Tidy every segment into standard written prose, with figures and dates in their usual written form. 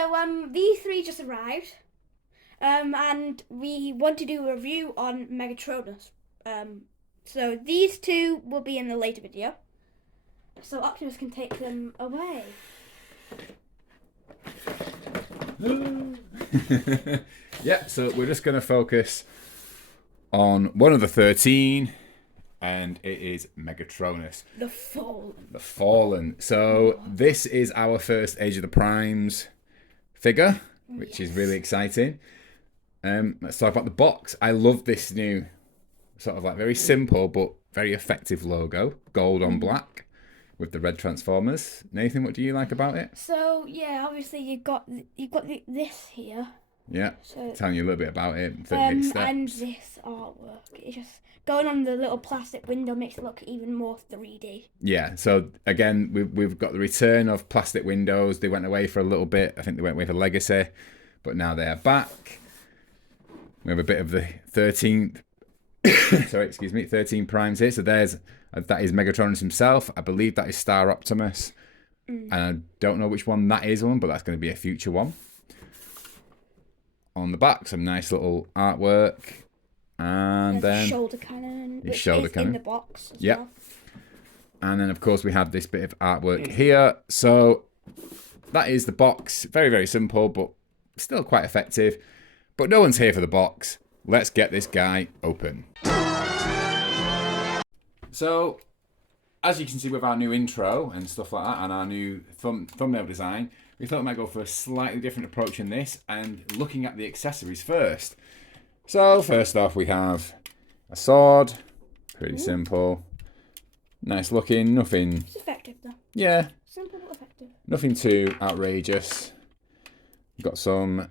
So these three just arrived. And we want to do a review on Megatronus. So these two will be in a later video. So Optimus can take them away. Yeah, so we're just going to focus on one of the 13, and it is Megatronus. The Fallen. The Fallen. So this is our first Age of the Primes figure, which is really exciting. Let's talk about the box. I love this new sort of like very simple but very effective logo, gold on black with the red Transformers. Nathan, what do you like about it? So yeah, obviously you've got this here. Yeah, So, telling you a little bit about it. and this artwork. It's just going on the little plastic window makes it look even more 3D. Yeah, so again, we've got the return of plastic windows. They went away for a little bit. I think they went away for Legacy, but now they are back. We have a bit of the 13th, 13 primes here. So that is Megatronus himself. I believe that is Star Optimus. And I don't know which one that is on, but that's going to be a future one. On the back, some nice little artwork. And then shoulder cannon, his shoulder cannon in the box as well. And then, of course, we have this bit of artwork here. So that is the box. Very, very simple, but still quite effective. But no one's here for the box. Let's get this guy open. So, as you can see with our new intro and stuff like that, and our new thumbnail design, we thought we might go for a slightly different approach in this and looking at the accessories first. So, first off, we have a sword. Pretty simple. Nice looking. Nothing... It's effective, though. Yeah. Simple but effective. Nothing too outrageous. We've got some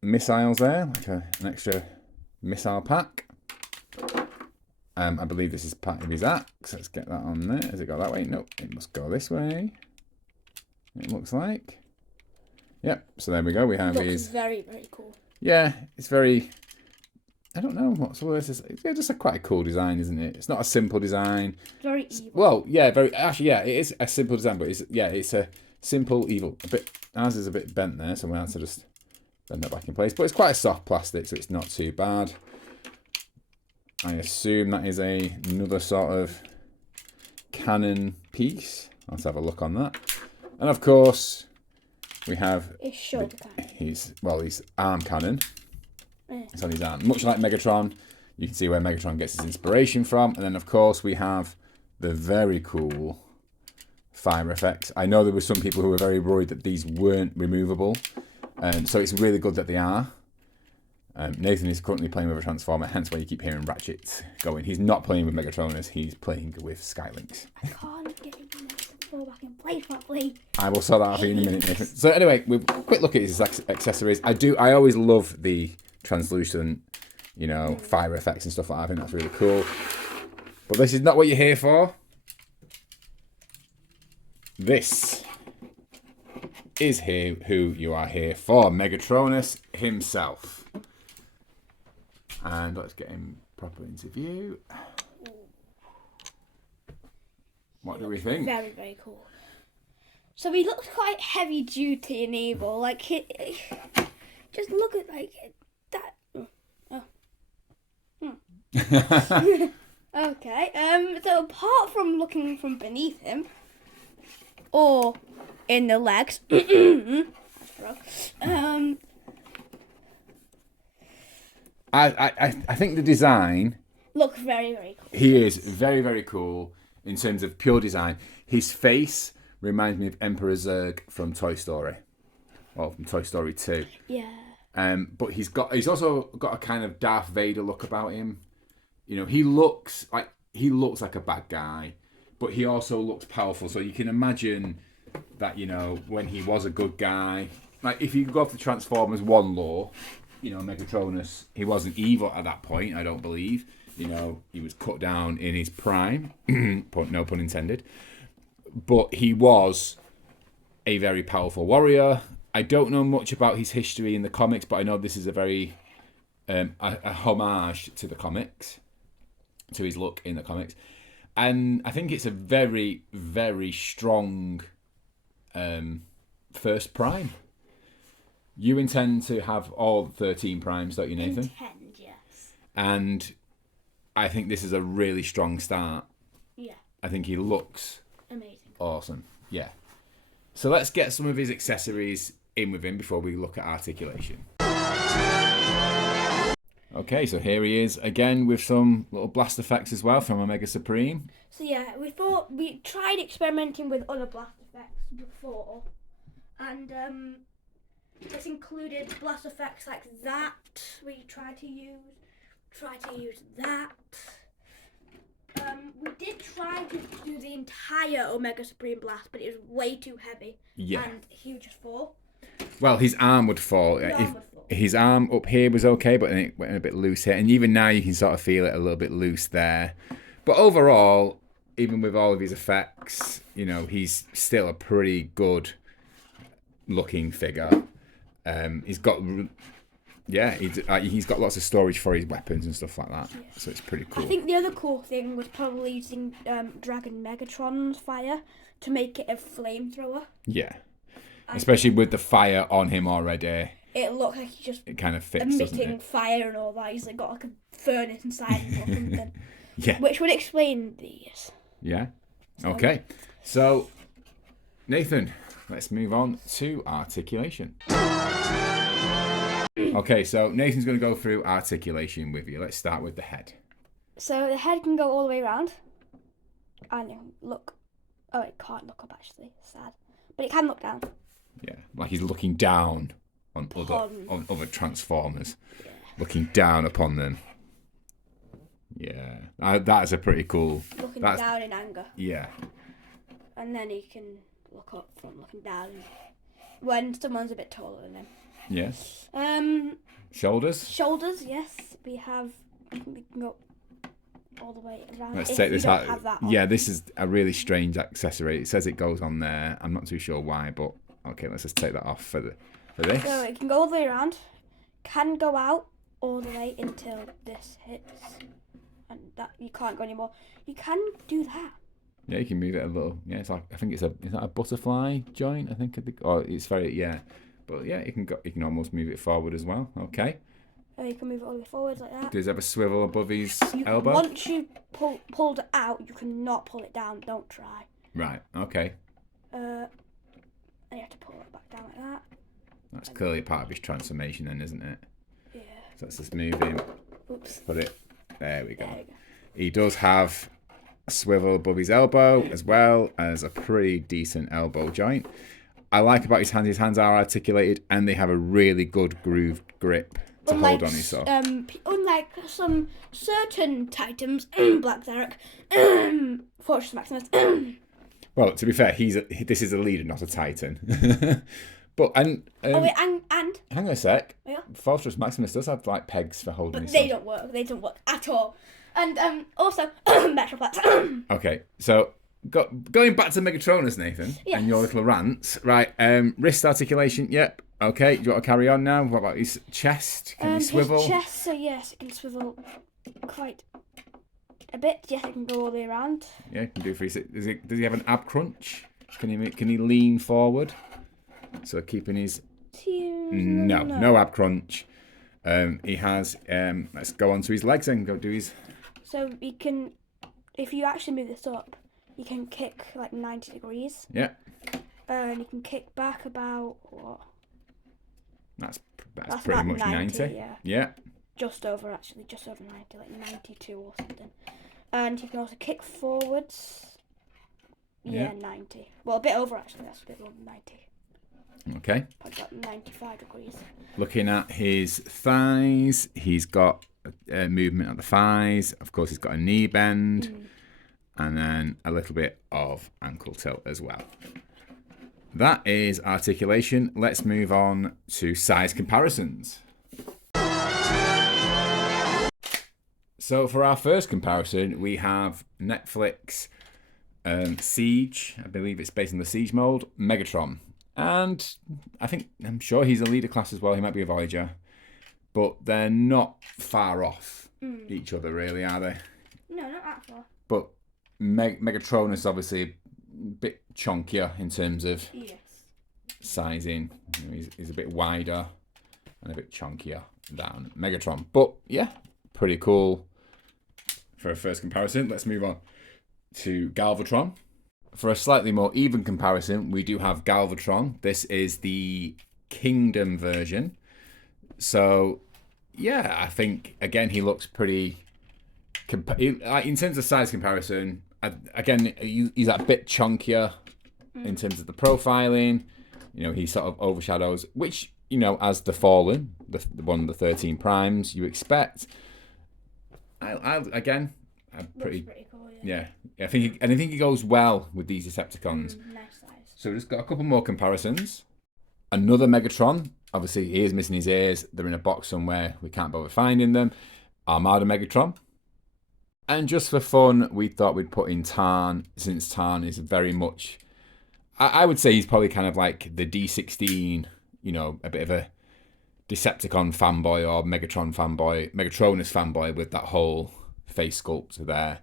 missiles there, like an extra missile pack. I believe this is part of his axe. Let's get that on there. Has it got that way? Nope, it must go this way. It looks like. Yep, so there we go. We have his... very, very cool. Yeah, it's very... I don't know what's the word. It's just quite a cool design, isn't it? It's not a simple design. Very evil. Well, yeah, very... Actually, yeah, it is a simple design, but it's a simple evil. Ours is a bit bent there, so we have to just bend that back in place. But it's quite a soft plastic, so it's not too bad. I assume that is another sort of cannon piece. Let's have a look on that. And of course, we have his shoulder cannon. His arm cannon. It's on his arm. Much like Megatron, you can see where Megatron gets his inspiration from. And then, of course, we have the very cool fire effects. I know there were some people who were very worried that these weren't removable. So it's really good that they are. Nathan is currently playing with a Transformer, hence why you keep hearing Ratchet going. He's not playing with Megatronus, he's playing with Skylynx. I can't get him to go back and play properly. I will sort that out for you in a minute, Nathan. So anyway, we've quick look at his accessories. I always love the translucent, fire effects and stuff like that. I think that's really cool. But this is not what you're here for. This is who you are here for. Megatronus himself. And let's get him properly into view. What do we think? Very, very cool. So he looks quite heavy duty and evil. Like, just look at that. Okay. So apart from looking from beneath him, or in the legs, I think the design looks very, very cool. He is very, very cool in terms of pure design. His face reminds me of Emperor Zurg from Toy Story. Well, from Toy Story 2. Yeah. But he's also got a kind of Darth Vader look about him. He looks like a bad guy, but he also looks powerful. So you can imagine that, when he was a good guy, like if you go off the Transformers 1 lore, Megatronus, he wasn't evil at that point, I don't believe. He was cut down in his prime, no pun intended. But he was a very powerful warrior. I don't know much about his history in the comics, but I know this is a very a homage to the comics, to his look in the comics. And I think it's a very, very strong first prime. You intend to have all 13 primes, don't you, Nathan? Intend, yes. And I think this is a really strong start. Yeah. I think he looks amazing. Awesome. Yeah. So let's get some of his accessories in with him before we look at articulation. Okay, so here he is again with some little blast effects as well from Omega Supreme. So yeah, we tried experimenting with other blast effects before, and this included blast effects like that. We tried to use that. We did try to do the entire Omega Supreme blast, but it was way too heavy. Yeah. And he would just fall. Well, his arm would fall. His arm up here was okay, but then it went a bit loose here. And even now you can sort of feel it a little bit loose there. But overall, even with all of his effects, you know, he's still a pretty good looking figure. He's got lots of storage for his weapons and stuff like that. Yeah. So it's pretty cool. I think the other cool thing was probably using Dragon Megatron's fire to make it a flamethrower. Yeah. Especially with the fire on him already. It looked like he just it kind of fits, emitting fire and all that. He's like got like a furnace inside him or something. Yeah. Which would explain these. Yeah. Okay. So, Nathan, let's move on to articulation. Okay, so Nathan's going to go through articulation with you. Let's start with the head. So the head can go all the way around. And look. Oh, it can't look up actually. Sad. But it can look down. Yeah, like he's looking down on other Transformers. Yeah. Looking down upon them. Yeah, that is a pretty cool... Looking down in anger. Yeah. And then he can look up from looking down when someone's a bit taller than him. Yes. Shoulders, yes. We can go all the way around. Let's take this out. Yeah, this is a really strange accessory. It says it goes on there. I'm not too sure why, but okay, let's just take that off for this. So it can go all the way around. Can go out all the way until this hits, and that you can't go anymore. You can do that. Yeah, you can move it a little. Yeah, it's like is that a butterfly joint? I think, or it's very But yeah, you can almost move it forward as well. Okay. You can move it all the way forward like that. Does it have a swivel above his elbow? Once you pulled it out, you cannot pull it down. Don't try. Right. Okay. And you have to pull it back down like that. That's clearly part of his transformation, then, isn't it? Yeah. So let's just move him. Oops. Put it. There we go. There we go. He does have a swivel above his elbow as well as a pretty decent elbow joint. I like about his hands are articulated and they have a really good grooved grip to hold on his sword. Unlike some certain Titans, Black Zarek, Fortress Maximus. Well, to be fair, this is a leader, not a Titan. But and hang on a sec. Yeah. Fortress Maximus does have like pegs for holding his sword. They don't work at all. And also Metroplex. Okay, so going back to Megatronus, Nathan, yes. And your little rants, right? Wrist articulation, yep. Okay, do you want to carry on now? What about his chest? Can he swivel? His chest, so yes, it can swivel quite a bit. Yes, it can go all the way around. Yeah, it can do 360. Does he have an ab crunch? Can he lean forward? So keeping his no ab crunch. He has. Let's go on to his legs and go do his. So he can, if you actually move this up, you can kick like 90 degrees. Yeah. And you can kick back about what? That's pretty much 90. Yeah. Just over 90, like 92 or something. And you can also kick forwards. Yeah, 90. Well, a bit over actually. That's a bit more than 90. Okay. Probably about 95 degrees. Looking at his thighs, he's got movement at the thighs. Of course, he's got a knee bend. And then a little bit of ankle tilt as well. That is articulation. Let's move on to size comparisons. So for our first comparison, we have Netflix Siege. I believe it's based on the Siege mold. Megatron. And I'm sure he's a leader class as well. He might be a Voyager. But they're not far off each other, really, are they? No, not that far. But Megatronus obviously a bit chunkier in terms of sizing. You know, he's a bit wider and a bit chunkier than Megatron. But yeah, pretty cool for a first comparison. Let's move on to Galvatron. For a slightly more even comparison, we do have Galvatron. This is the Kingdom version. So yeah, I think again he looks pretty. In terms of size comparison, again he's a bit chunkier in terms of the profiling. You know, he sort of overshadows, which, you know, as the Fallen, the one of the 13 primes, you expect. I'm pretty cool, yeah. I think he goes well with these Decepticons. Nice size. So we've just got a couple more comparisons. Another Megatron. Obviously, he is missing his ears. They're in a box somewhere. We can't bother finding them. Armada Megatron. And just for fun, we thought we'd put in Tarn, since Tarn is very much... I would say he's probably kind of like the D16, you know, a bit of a Decepticon fanboy or Megatron fanboy, Megatronus fanboy with that whole face sculpt there.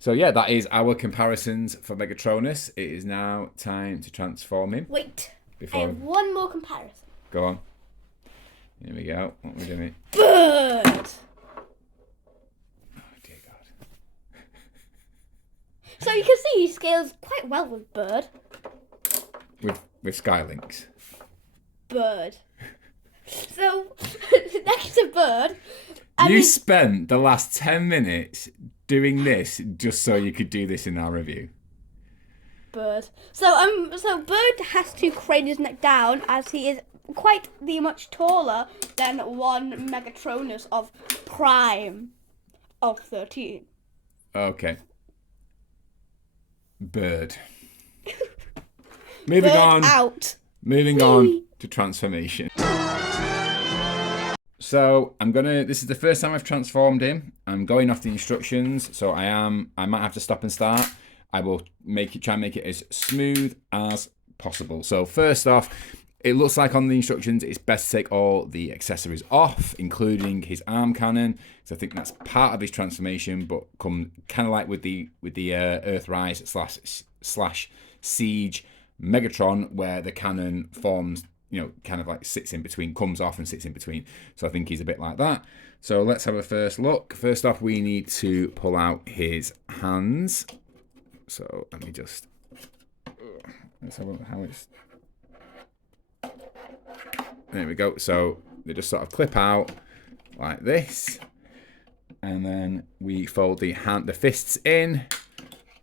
So yeah, that is our comparisons for Megatronus. It is now time to transform him. Wait, I have one more comparison. Go on. Here we go. What are we doing? Bird! Oh dear God. So you can see he scales quite well with Bird. With Skylinks. Bird. So, next to Bird... You spent the last 10 minutes doing this just so you could do this in our review. Bird. So Bird has to crane his neck down as he is quite much taller than one Megatronus of Prime of 13. Okay. Bird. Moving Bird on. Out. Moving on to transformation. So this is the first time I've transformed him. I'm going off the instructions, so I might have to stop and start. I will try and make it as smooth as possible. So first off, it looks like on the instructions it's best to take all the accessories off, including his arm cannon. So I think that's part of his transformation, but come kind of like with the Earthrise slash Siege Megatron, where the cannon forms, you know, kind of like comes off and sits in between. So I think he's a bit like that. So let's have a first look. First off, we need to pull out his hands. So let me just, let's have a look how it's, there we go. So they just sort of clip out like this. And then we fold the fists in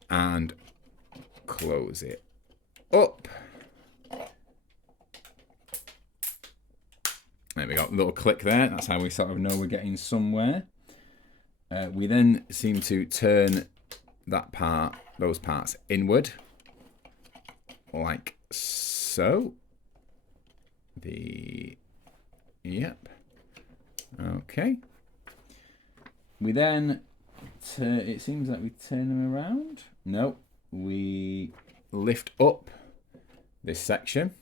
and close it up. There we go, a little click there. That's how we sort of know we're getting somewhere. We then seem to turn those parts inward, like so. Yep. Okay. We then it seems like we turn them around. No, we lift up this section,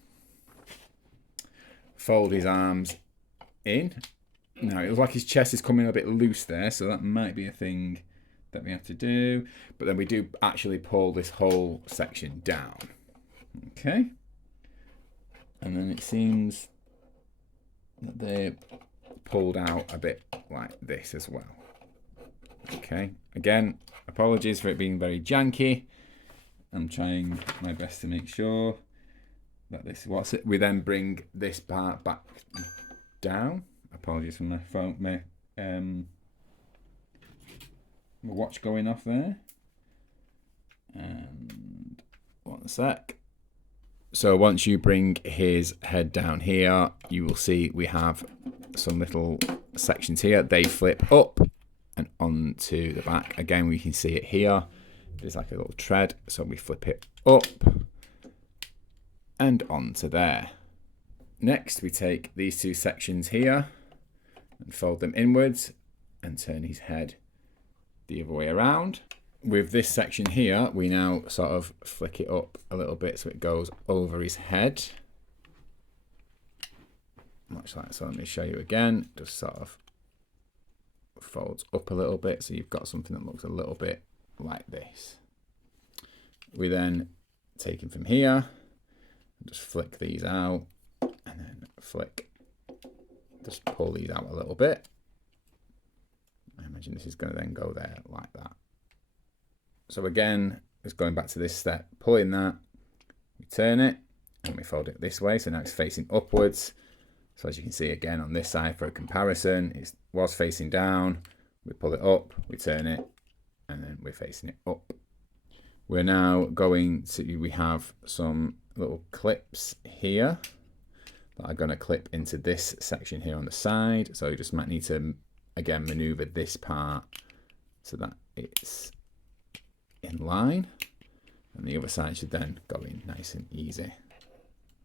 fold his arms in. Now it looks like his chest is coming a bit loose there, so that might be a thing that we have to do. But then we do actually pull this whole section down. Okay. And then it seems that they're pulled out a bit like this as well. Okay. Again, apologies for it being very janky. I'm trying my best to make sure that this is what's it. We then bring this part back down. Apologies for my phone, my watch going off there. And 1 sec. So once you bring his head down here, you will see we have some little sections here. They flip up and onto the back. Again, we can see it here. There's like a little tread, so we flip it up and onto there. Next, we take these two sections here and fold them inwards and turn his head the other way around. With this section here, we now sort of flick it up a little bit so it goes over his head. Much like so. Let me show you again. Just sort of folds up a little bit so you've got something that looks a little bit like this. We then take him from here, Just flick these out and then flick. Just pull these out a little bit. I imagine this is going to then go there like that. So again, it's going back to this step, pulling that, we turn it and we fold it this way. So now it's facing upwards. So as you can see again on this side for a comparison, it was facing down, we pull it up, we turn it, and then we're facing it up. We're now going to, we have some little clips here that are going to clip into this section here on the side. So you just might need to, again, maneuver this part so that it's in line. And the other side should then go in nice and easy,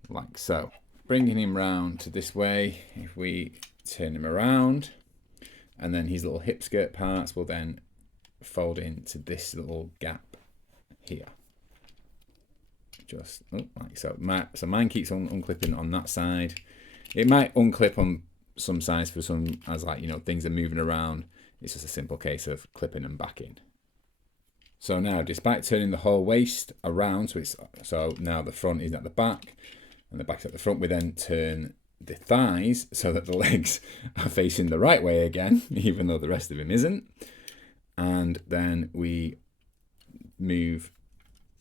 like so. Bringing him round to this way, if we turn him around, and then his little hip skirt parts will then fold into this little gap here. Just like so. So mine keeps on unclipping on that side. It might unclip on some sides for some, as like, you know, things are moving around. It's just a simple case of clipping them back in. So now, despite turning the whole waist around, so now the front is at the back and the back's at the front, we then turn the thighs so that the legs are facing the right way again, even though the rest of him isn't. And then we move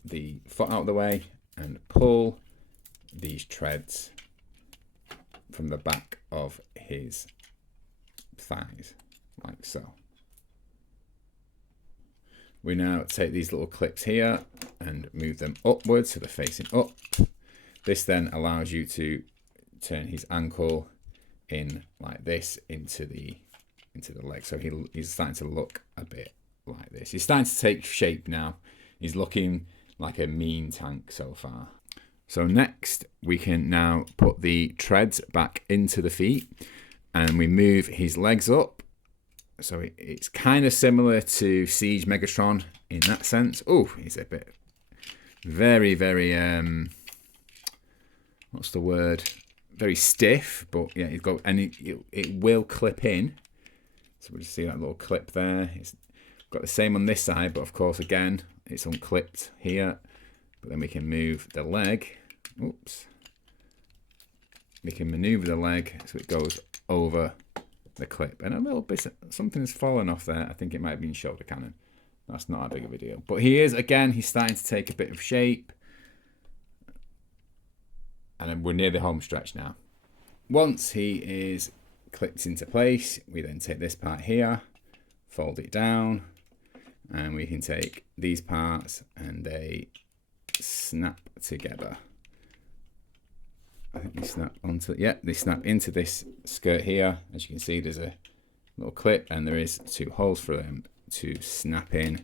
the foot out of the way and pull these treads from the back of his thighs, like so. We now take these little clips here and move them upwards so they're facing up. This then allows you to turn his ankle in like this into the leg. So he's starting to look a bit like this. He's starting to take shape now. He's looking like a mean tank so far. So next we can now put the treads back into the feet and we move his legs up. So it's kind of similar to Siege Megatron in that sense. Oh, he's a bit very, very what's the word? Very stiff, but yeah, it will clip in. So we'll just see that little clip there. It's got the same on this side, but of course, again, it's unclipped here. But then we can move the leg. Oops. We can maneuver the leg so it goes over the clip. And a little bit, something has fallen off there. I think it might have been shoulder cannon. That's not a big of a deal. But he's starting to take a bit of shape. And then we're near the home stretch now. Once he is clipped into place, we then take this part here, fold it down, and we can take these parts and they snap together. I think they snap onto, yeah, they snap into this skirt here. As you can see, there's a little clip and there is 2 holes for them to snap in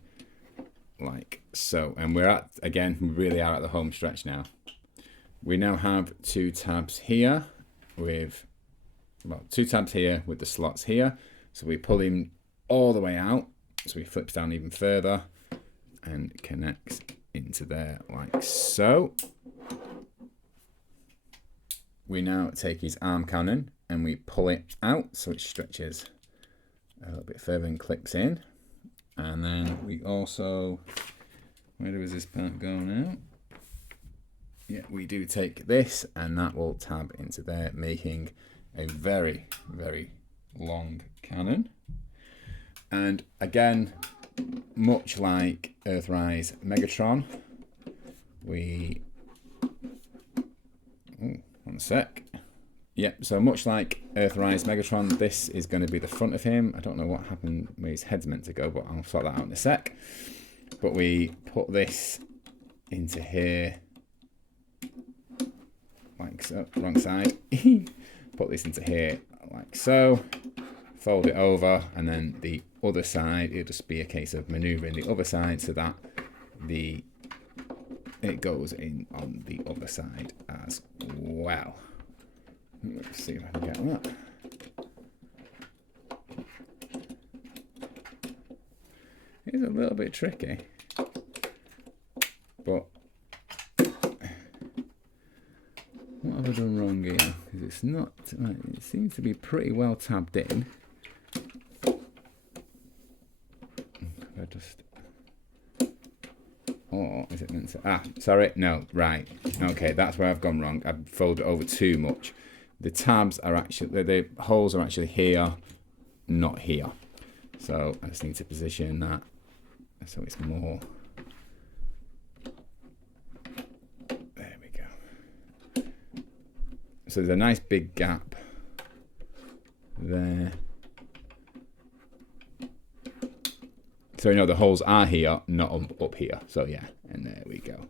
like so. And we're at, again, we really are at the home stretch now. We now have 2 tabs here with, well, 2 tabs here with the slots here. So we pull him all the way out. So he flips down even further and connects into there like so. We now take his arm cannon and we pull it out so it stretches a little bit further and clips in. And then we also, where does this part go now? Yeah, we do take this and that will tab into there, making a very, very long cannon. And again, much like Earthrise Megatron, we, one sec. Yep, so much like Earthrise Megatron, this is going to be the front of him. I don't know what happened where his head's meant to go, but I'll sort that out in a sec. But we put this into here, like so, wrong side. Put this into here like so, fold it over, and then the other side, it'll just be a case of maneuvering the other side so that it goes in on the other side as well. Let's see if I can get that. It's a little bit tricky, but what have I done wrong here? Because it's not, it seems to be pretty well tabbed in. I just Or is it meant to... sorry. No, right. Okay, that's where I've gone wrong. I've folded it over too much. The tabs are actually... The holes are actually here, not here. So I just need to position that so it's more... There we go. So there's a nice big gap there. So you know the holes are here, not up here. So yeah, and there we go.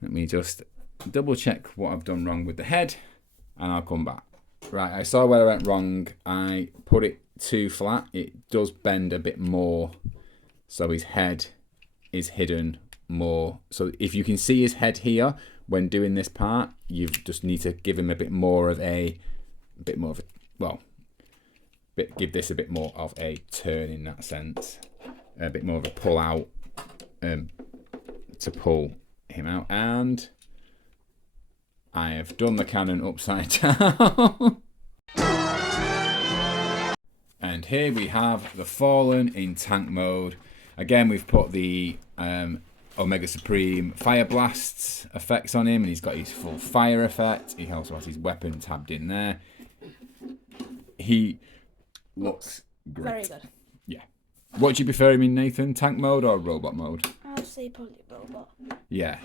Let me just double check what I've done wrong with the head, and I'll come back. Right, I saw where I went wrong. I put it too flat. It does bend a bit more, so his head is hidden more. So if you can see his head here when doing this part, you just need to give him a bit more of a give this a bit more of a turn in that sense. A bit more of a pull out to pull him out, and I have done the cannon upside down. And here we have the Fallen in tank mode. Again, we've put the Omega Supreme Fire Blasts effects on him, and he's got his full fire effect. He also has his weapon tabbed in there. He looks great. Very good. Yeah. What do you prefer him in, Nathan? Tank mode or robot mode? I'd say probably robot. Yeah.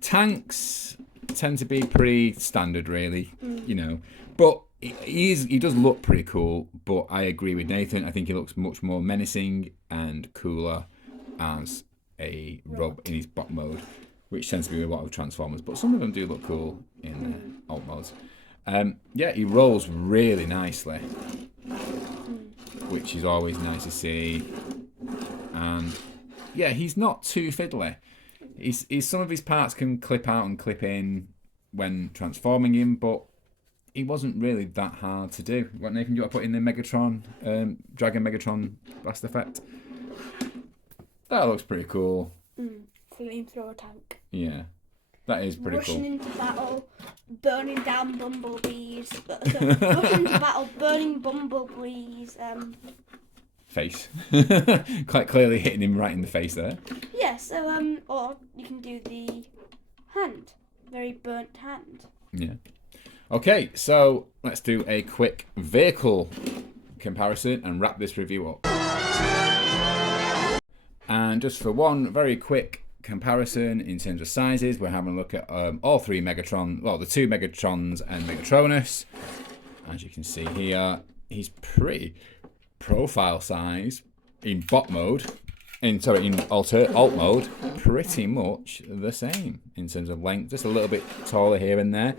Tanks tend to be pretty standard, really, you know. But he does look pretty cool, but I agree with Nathan. I think he looks much more menacing and cooler as a robot in his bot mode, which tends to be a lot of Transformers, but some of them do look cool in alt modes. Yeah, he rolls really nicely, which is always nice to see. And yeah, he's not too fiddly. Some of his parts can clip out and clip in when transforming him, but he wasn't really that hard to do. What, Nathan, do you want to put in the Megatron, Dragon Megatron blast effect? That looks pretty cool. Flamethrower tank. Yeah, that is pretty Rushing cool. into battle, burning down bumblebees. Rushing into battle, burning bumblebees. Face. Quite clearly hitting him right in the face there. Yeah, so, or you can do the hand. Very burnt hand. Yeah. Okay, so let's do a quick vehicle comparison and wrap this review up. And just for one very quick comparison in terms of sizes, we're having a look at all three Megatron, well, the two Megatrons and Megatronus. As you can see here, he's pretty profile size in bot mode, in alt mode, pretty much the same in terms of length, just a little bit taller here and there,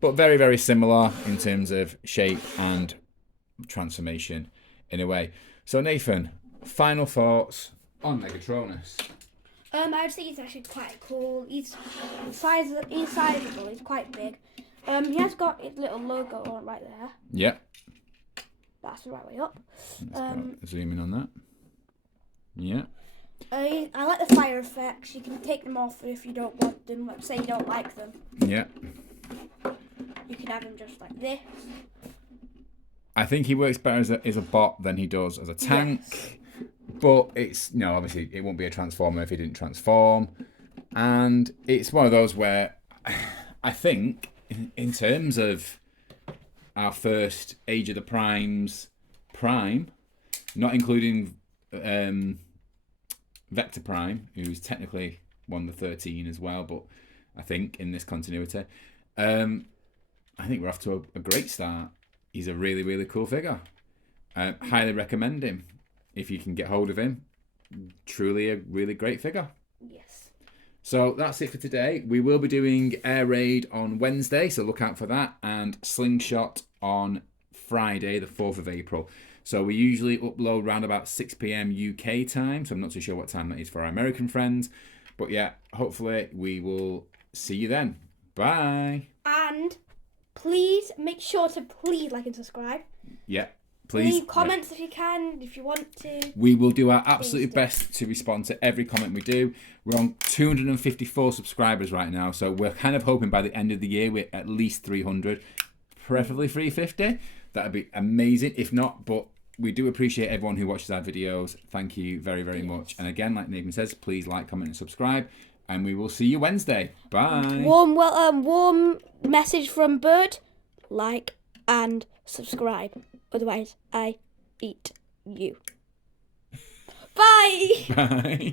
but very, very similar in terms of shape and transformation in a way. So Nathan, final thoughts on Megatronus? I'd say he's actually quite cool. He's sizable. He's quite big. He has got his little logo on right there. Yep. That's the right way up. Zoom in on that. Yeah. I like the fire effects. You can take them off if you don't want them. Let's say you don't like them. Yeah. You can have them just like this. I think he works better as a bot than he does as a tank. Yes. But it's, obviously it won't be a transformer if he didn't transform. And it's one of those where I think in terms of our first Age of the Primes Prime, not including Vector Prime, who's technically one of the 13 as well, but I think in this continuity, I think we're off to a great start. He's a really, really cool figure. Highly recommend him if you can get hold of him. Truly a really great figure. Yes. So that's it for today. We will be doing Air Raid on Wednesday, so look out for that, and Slingshot on Friday, the 4th of April. So we usually upload around about 6 p.m. UK time, so I'm not too sure what time that is for our American friends. But yeah, hopefully we will see you then. Bye. And please make sure to like and subscribe. Yeah. Please leave comments if you can, if you want to. We will do our absolute best to respond to every comment we do. We're on 254 subscribers right now, so we're kind of hoping by the end of the year we're at least 300, preferably 350. That'd be amazing. If not, but we do appreciate everyone who watches our videos. Thank you very, very much. And again, like Nathan says, please like, comment, and subscribe. And we will see you Wednesday. Bye. Warm message from Bird. Like and subscribe. Otherwise, I eat you. Bye. Bye.